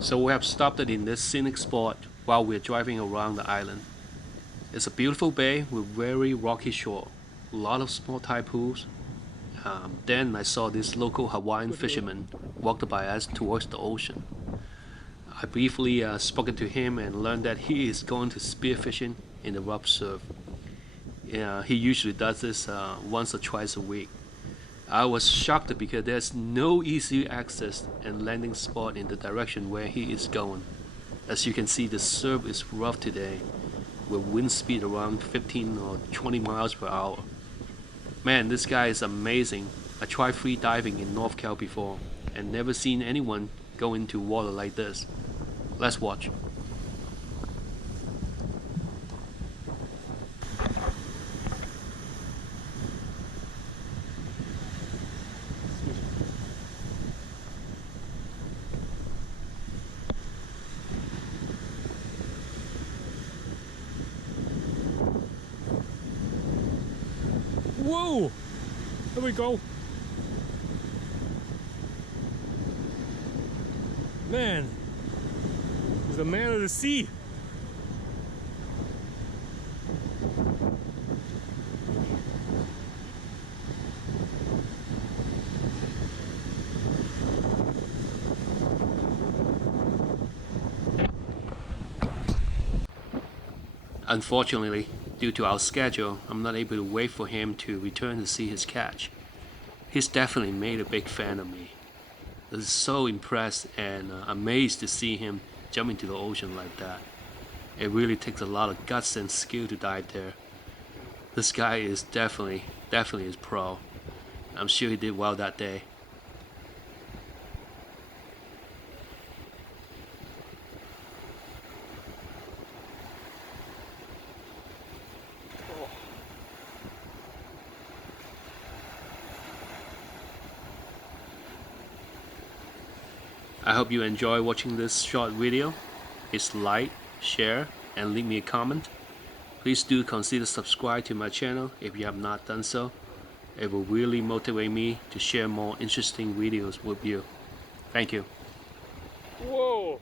So we have stopped in this scenic spot while we're driving around the island. It's a beautiful bay with very rocky shore, a lot of small Thai pools. Then I saw this local Hawaiian fisherman walked by us towards the ocean. I briefly spoken to him and learned that he is going to spearfishing in the rough surf. He usually does this once or twice a week. I was shocked because there's no easy access and landing spot in the direction where he is going. As you can see, the surf is rough today, with wind speed around 15 or 20 miles per hour. Man, this guy is amazing. I tried free diving in North Cal before, and never seen anyone go into water like this. Let's watch. Whoa! There we go. Man, he's a man of the sea. Unfortunately, due to our schedule, I'm not able to wait for him to return to see his catch. He's definitely made a big fan of me. I was so impressed and amazed to see him jump into the ocean like that. It really takes a lot of guts and skill to dive there. This guy is definitely a pro. I'm sure he did well that day. I hope you enjoy watching this short video. Please like, share, and leave me a comment. Please do consider subscribe to my channel if you have not done so. It will really motivate me to share more interesting videos with you. Thank you. Whoa!